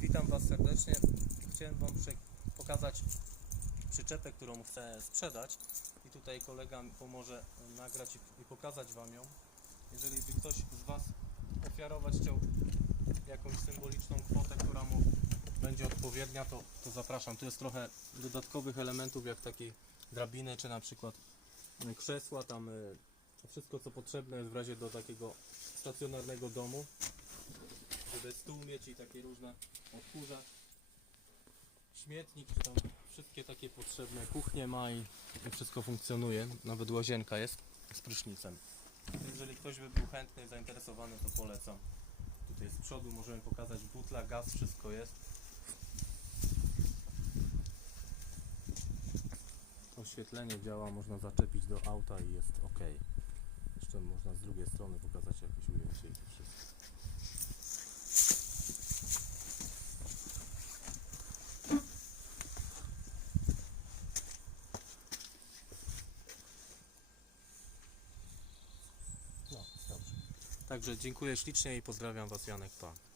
Witam Was serdecznie. Chciałem Wam pokazać przyczepę, którą chcę sprzedać i tutaj kolega mi pomoże nagrać i, pokazać Wam ją. Jeżeli by ktoś z Was ofiarować chciał jakąś symboliczną kwotę, która mu będzie odpowiednia, to, to zapraszam. Tu jest trochę dodatkowych elementów, jak takiej drabiny, czy na przykład y, krzesła, tam y, wszystko co potrzebne jest w razie do takiego stacjonarnego domu żeby stół mieć i takie różne odkurzacz, śmietnik, czy tam wszystkie takie potrzebne kuchnie ma i, i wszystko funkcjonuje, nawet łazienka jest z prysznicem. Jeżeli ktoś by był chętny, zainteresowany, to polecam. Tutaj z przodu możemy pokazać butla, gaz, wszystko jest. Oświetlenie działa, można zaczepić do auta i jest ok. Jeszcze można z drugiej strony pokazać jakieś ujęcie i to wszystko. No, dobrze. Także dziękuję ślicznie i pozdrawiam Was Janek Pan.